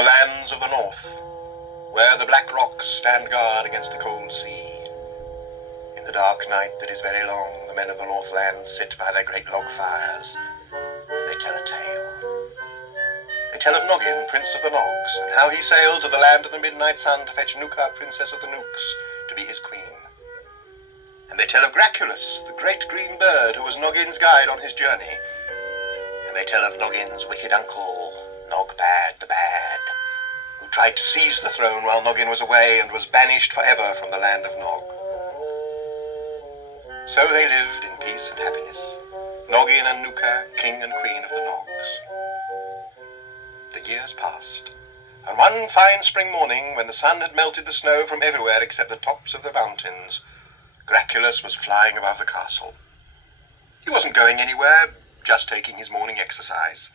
the lands of the north, where the black rocks stand guard against the cold sea. In the dark night that is very long, the men of the Northland sit by their great log fires. They tell a tale. They tell of Noggin, Prince of the Nogs, and how he sailed to the land of the midnight sun to fetch Nuka, Princess of the Nooks, to be his queen. And they tell of Graculus, the great green bird who was Noggin's guide on his journey. And they tell of Noggin's wicked uncle, Nogbad the Bad, who tried to seize the throne while Noggin was away and was banished forever from the land of Nog. So they lived in peace and happiness, Noggin and Nuka, king and queen of the Nogs. The years passed, and one fine spring morning, when the sun had melted the snow from everywhere except the tops of the mountains, Graculus was flying above the castle. He wasn't going anywhere, just taking his morning exercise.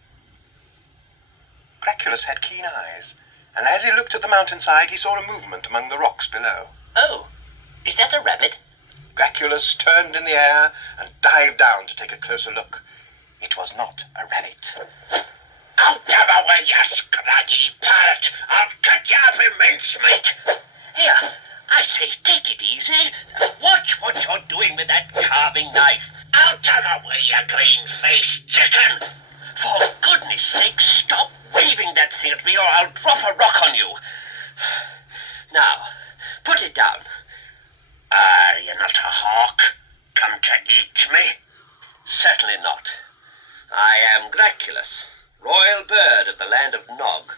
Graculus had keen eyes, and as he looked at the mountainside, he saw a movement among the rocks below. Oh, is that a rabbit? Graculus turned in the air and dived down to take a closer look. It was not a rabbit. Out of the way, you scraggy parrot! I'll cut you up in mincemeat! Here, I say, take it easy. Watch what you're doing with that carving knife. Out of the way, you green-faced chicken! For goodness sake, stop waving that thing at me or I'll drop a rock on you. Now, put it down. Are you not a hawk, come to eat me? Certainly not. I am Graculus, royal bird of the land of Nog,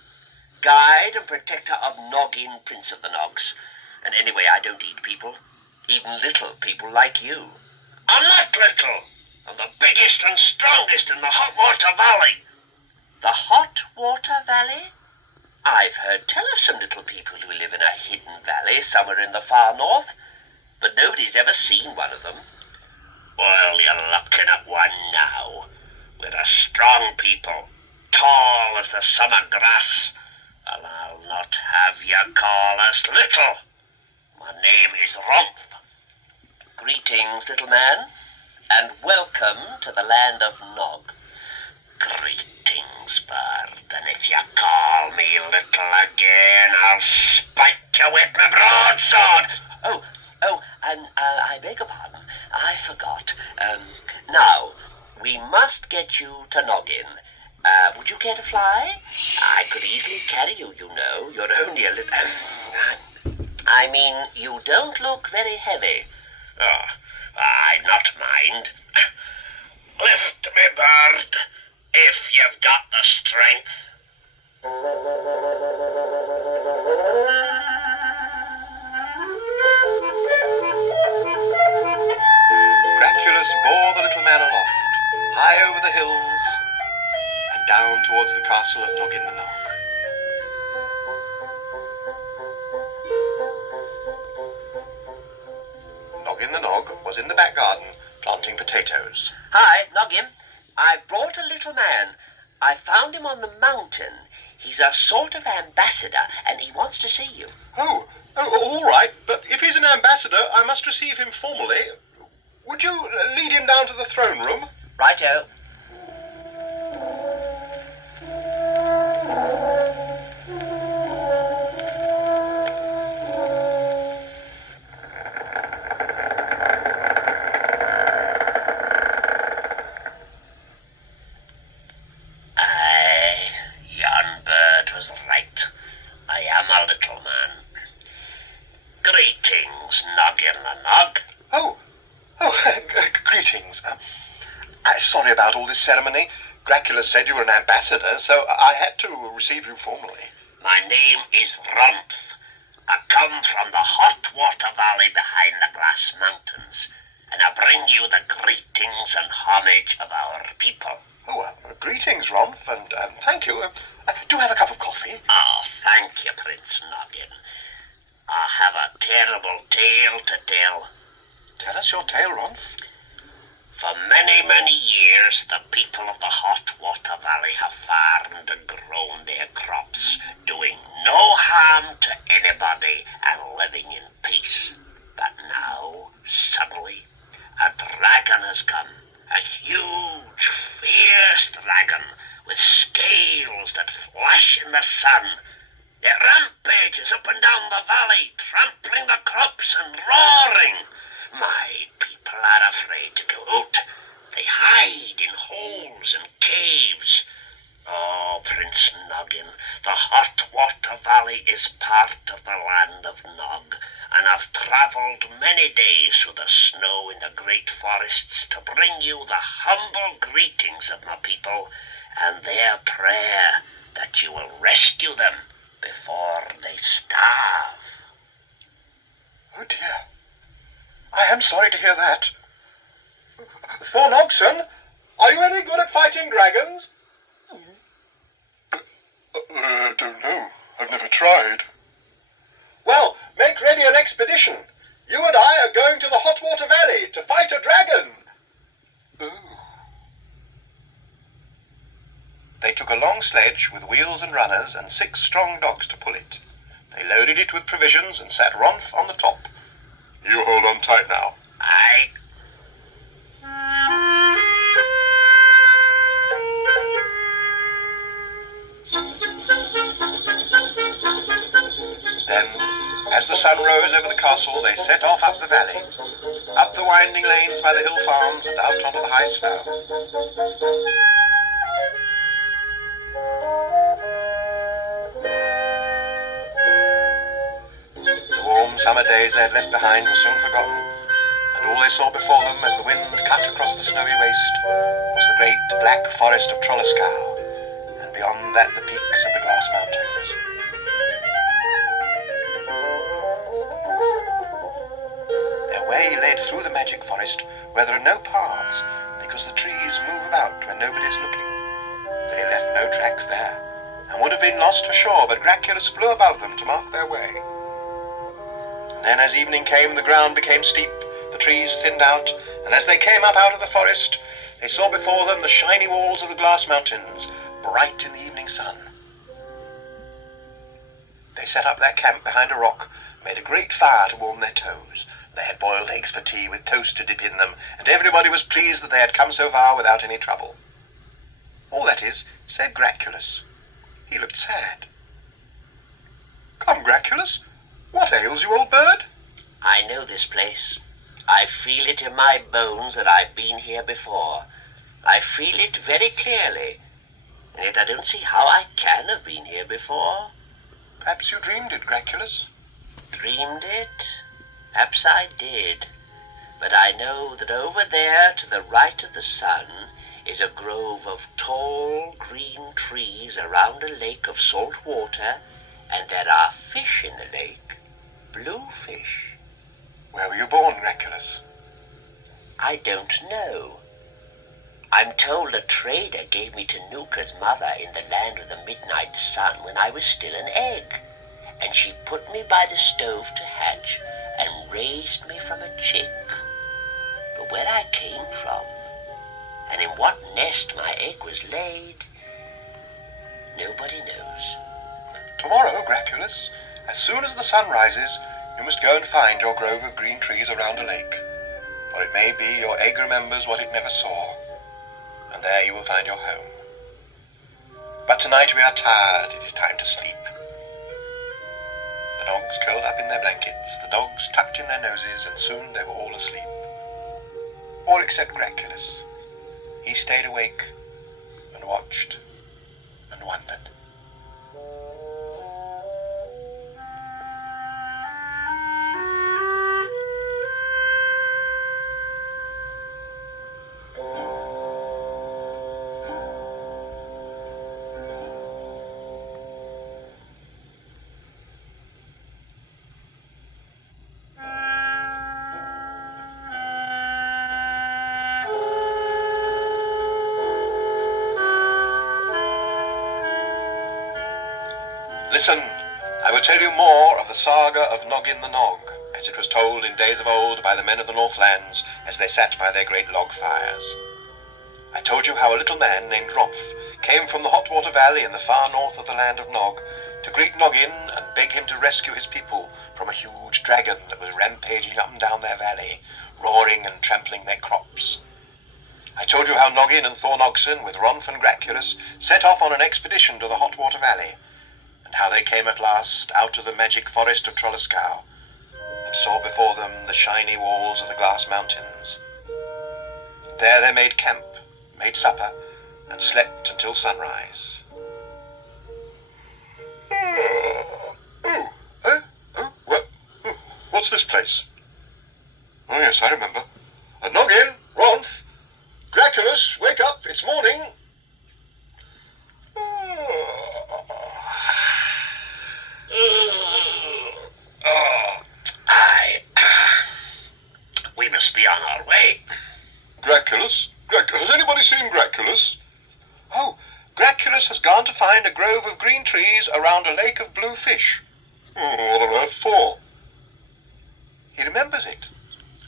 guide and protector of Noggin, Prince of the Nogs. And anyway, I don't eat people, even little people like you. I'm not little. I'm the biggest and strongest in the Hot Water Valley. The Hot Water Valley? I've heard tell of some little people who live in a hidden valley somewhere in the far north, but nobody's ever seen one of them. Well, you're looking at one now. We're a strong people, tall as the summer grass, and I'll not have you call us little. My name is Rumpf. Greetings, little man, and welcome to the land of Nog. Greetings, bird, and if you call me little again, I'll spike you with my broadsword. I beg your pardon. I forgot. Now, we must get you to Noggin. Would you care to fly? I could easily carry you, you know. You're only a little... I mean, you don't look very heavy. Oh, I'd not mind. Lift me, bird, if you've got the strength. Graculus bore the little man aloft, high over the hills, and down towards the castle of Noggin the Nog. Noggin the Nog was in the back garden, planting potatoes. Hi, Noggin. I've brought a little man. I found him on the mountain. He's a sort of ambassador, and he wants to see you. Oh, all right, but if he's an ambassador, I must receive him formally. Would you lead him down to the throne room? Righto. Yon bird was right. I am a little man. Greetings, Noggin the Nog. Greetings. Sorry about all this ceremony. Graculus said you were an ambassador, so I had to receive you formally. My name is Rumpf. I come from the Hot Water Valley behind the Glass Mountains, and I bring you the greetings and homage of our people. Greetings, Rumpf, and thank you. Do have a cup of coffee. Oh, thank you, Prince Noggin. I have a terrible tale to tell. Tell us your tale, Rumpf. For many, many years, the people of the Hot Water Valley have farmed and grown their crops, doing no harm to anybody and living in peace. But now, suddenly, a dragon has come. A huge, fierce dragon with scales that flash in the sun It rampages up and down the valley, trampling the crops and roaring. My people are afraid to go out. They hide in holes and caves. Oh, Prince Noggin, the hot water valley is part of the land of Nog, and I've travelled many days through the snow in the great forests to bring you the humble greetings of my people, and their prayer that you will rescue them before they starve. Oh dear. I am sorry to hear that. Thor Nogson, are you any good at fighting dragons? I don't know. I've never tried. Well, make ready an expedition. You and I are going to the Hot Water Valley to fight a dragon. Oh. They took a long sledge with wheels and runners and 6 strong dogs to pull it. They loaded it with provisions and sat Ronf on the top. You hold on tight now. Aye. Then, as the sun rose over the castle, they set off up the valley, up the winding lanes by the hill farms and out onto the high snow. The warm summer days they had left behind were soon forgotten, and all they saw before them as the wind cut across the snowy waste was the great black forest of Trolleskow, and beyond that the peaks of the Glass Mountains. Their way led through the magic forest where there are no paths, because the trees move about when nobody is looking. They left no tracks there, and would have been lost for sure, but Graculus flew above them to mark their way. And then as evening came, the ground became steep, the trees thinned out, and as they came up out of the forest, they saw before them the shiny walls of the Glass Mountains, bright in the evening sun. They set up their camp behind a rock, made a great fire to warm their toes. They had boiled eggs for tea with toast to dip in them, and everybody was pleased that they had come so far without any trouble. All that is, said Graculus. He looked sad. Come, Graculus, what ails you, old bird? I know this place. I feel it in my bones that I've been here before. I feel it very clearly, and yet I don't see how I can have been here before. Perhaps you dreamed it, Graculus. Dreamed it? Perhaps I did. But I know that over there to the right of the sun is a grove of tall green trees around a lake of salt water, and there are fish in the lake. Blue fish. Where were you born, Graculus? I don't know. I'm told a trader gave me to Nuka's mother in the land of the midnight sun when I was still an egg, and she put me by the stove to hatch and raised me from a chick. But where I came from, and in what nest my egg was laid, nobody knows. Tomorrow, Graculus, as soon as the sun rises, you must go and find your grove of green trees around a lake, for it may be your egg remembers what it never saw, and there you will find your home. But tonight we are tired, it is time to sleep. The dogs curled up in their blankets, the dogs tucked in their noses, and soon they were all asleep. All except Graculus. He stayed awake and watched and wondered. Listen, I will tell you more of the saga of Noggin the Nog, as it was told in days of old by the men of the Northlands as they sat by their great log fires. I told you how a little man named Romph came from the Hot Water Valley in the far north of the land of Nog to greet Noggin and beg him to rescue his people from a huge dragon that was rampaging up and down their valley, roaring and trampling their crops. I told you how Noggin and Thor Nogson, with Ronf and Graculus, set off on an expedition to the Hot Water Valley, and how they came at last out of the magic forest of Trolliscow, and saw before them the shiny walls of the Glass Mountains. There they made camp, made supper, and slept until sunrise. What's this place? Oh yes, I remember. Noggin, Ronth, Graculus, wake up, it's morning. We must be on our way. Graculus? Has anybody seen Graculus? Oh, Graculus has gone to find a grove of green trees around a lake of blue fish. What on earth for? He remembers it.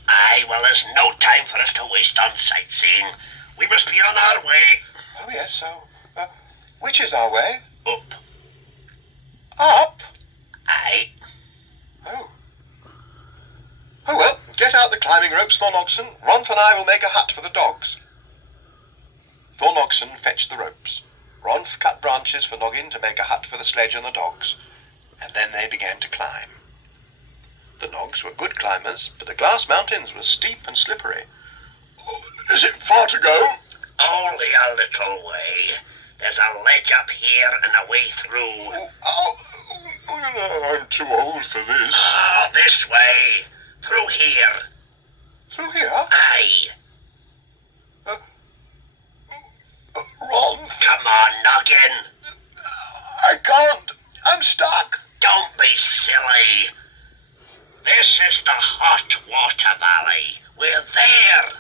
Aye, well, there's no time for us to waste on sightseeing. We must be on our way. Oh, yes, so, which is our way? Up. Up? Aye. Oh. Oh, well, get out the climbing ropes, Thornogson. Ronth and I will make a hut for the dogs. Thornogson fetched the ropes. Ronth cut branches for Noggin to make a hut for the sledge and the dogs, and then they began to climb. The Nogs were good climbers, but the Glass Mountains were steep and slippery. Is it far to go? Only a little way. There's a ledge up here and a way through. I'm too old for this. Oh, this way. Through here. Through here? Aye. Ronth, Come on, Noggin. I can't. I'm stuck. Don't be silly. This is the Hot Water Valley. We're there.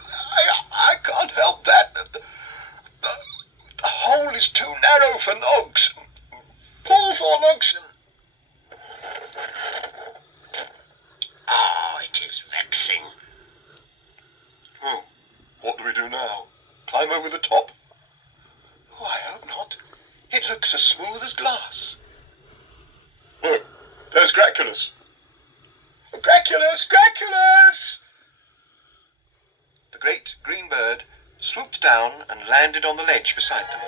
I can't help that. The hole is too narrow for Nogs. Pull, Thornogson. Oh, it is vexing. Oh, what do we do now? Climb over the top? Oh, I hope not. It looks as smooth as glass. Look, there's Graculus. Graculus! Graculus! The great green bird swooped down and landed on the ledge beside them.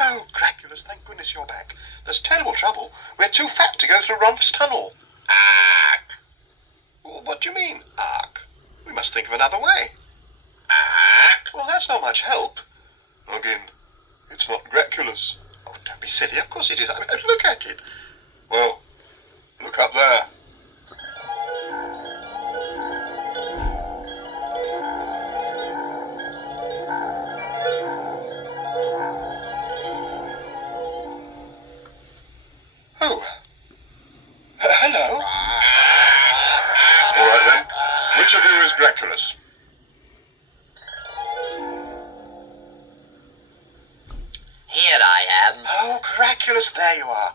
Oh, Graculus, thank goodness you're back. There's terrible trouble. We're too fat to go through Ronth's tunnel. Ark. What do you mean, ark? We must think of another way. Ark. Well, that's not much help. Noggin, it's not Graculus. Oh, don't be silly. Of course it is. I mean, look at it. Well, look up there. Oh. Hello. All right, then. Which of you is Graculus? Here I am. Oh, Graculus, there you are.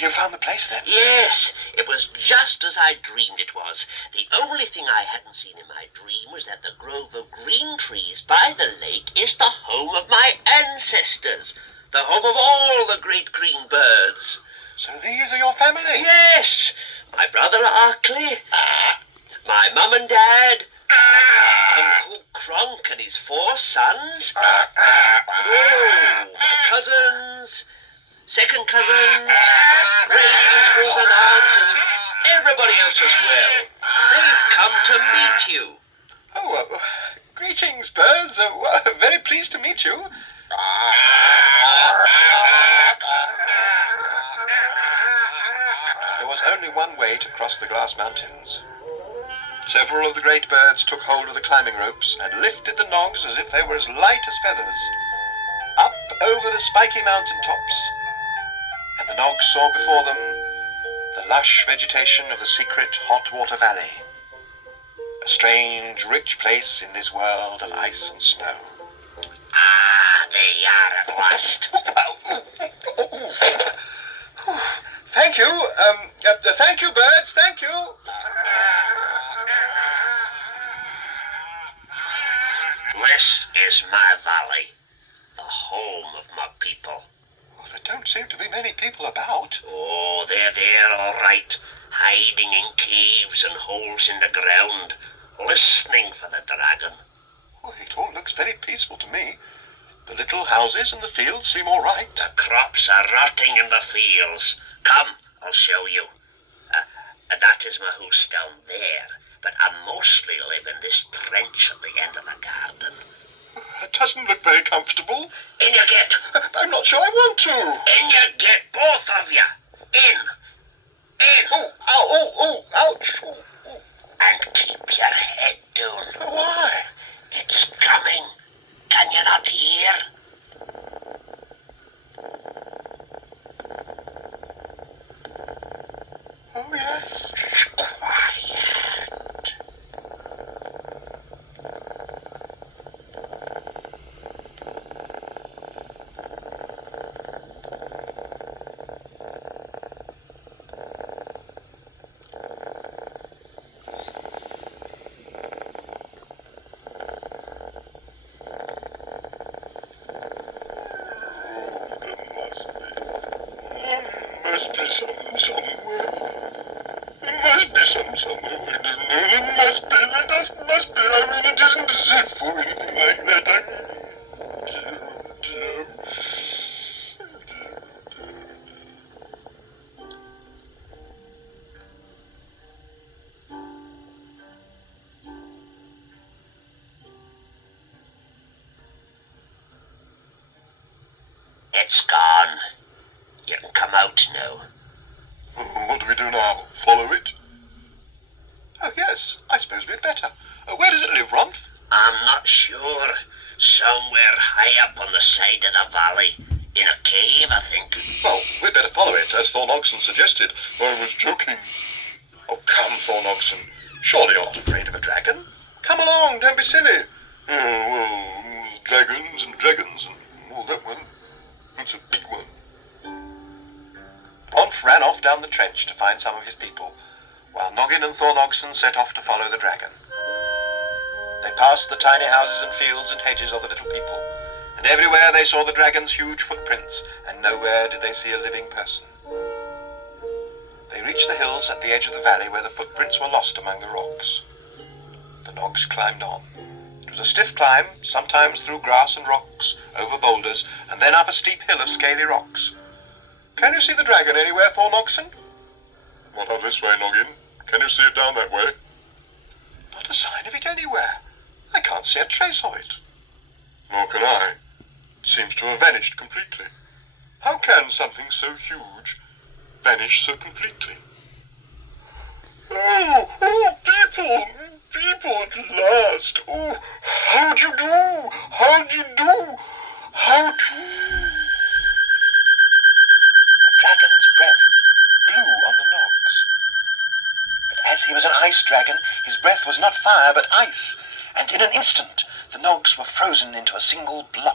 You found the place, then? Yes, it was just as I dreamed it was. The only thing I hadn't seen in my dream was that the grove of green trees by the lake is the home of my ancestors, the home of all the great green birds. So these are your family? Yes, my brother Arkley, my mum and dad, Uncle Kronk and his 4 sons, oh, my cousins, second cousins, great uncles and aunts, and everybody else as well. They've come to meet you. Oh, greetings, birds. Very pleased to meet you. There was only one way to cross the Glass Mountains. Several of the great birds took hold of the climbing ropes and lifted the Nogs as if they were as light as feathers. Up over the spiky mountain tops, and the Nogs saw before them the lush vegetation of the secret Hot Water Valley. A strange, rich place in this world of ice and snow. Ah, there you are at last. Thank you. Thank you, birds. Thank you. This is my valley, the home of my people. Oh, there don't seem to be many people about. Oh, they're there all right, hiding in caves and holes in the ground, listening for the dragon. Oh, it all looks very peaceful to me. The little houses and the fields seem all right. The crops are rotting in the fields. Come, I'll show you. That is my house down there, but I mostly live in this trench at the end of the garden. It doesn't look very comfortable. In you get. I'm not sure I want to. In you get, both of you. In. Oh, ow, oh, ouch. Oh, oh. And keep your head down. Why? It's coming. Can you not hear? Oh, yes. Quiet. Must be some somewhere. There must be some somewhere. I don't know. There must be. There just must be. I mean, it isn't as if or anything like that. It's gone. You can come out now. What do we do now? Follow it? Oh, yes. I suppose we'd better. Where does it live, Ronf? I'm not sure. Somewhere high up on the side of the valley. In a cave, I think. Well, we'd better follow it, as Thorn Oxen suggested. I was joking. Oh, come, Thorn Oxen. Surely you're not afraid of a dragon. Come along, don't be silly. Oh, well, dragons and all that one. That's a big one. Ronf ran off down the trench to find some of his people, while Noggin and Thorn Oxen set off to follow the dragon. They passed the tiny houses and fields and hedges of the little people, and everywhere they saw the dragon's huge footprints, and nowhere did they see a living person. They reached the hills at the edge of the valley where the footprints were lost among the rocks. The Nogs climbed on. It was a stiff climb, sometimes through grass and rocks, over boulders, and then up a steep hill of scaly rocks. Can you see the dragon anywhere, Thorn Oxen? Not up this way, Noggin. Can you see it down that way? Not a sign of it anywhere. I can't see a trace of it. Nor can I. It seems to have vanished completely. How can something so huge vanish so completely? Oh, people at last. Oh, how do you do? How do you do? How do? The dragon's breath blew on the Nogs. But as he was an ice dragon, his breath was not fire but ice, and in an instant the Nogs were frozen into a single block.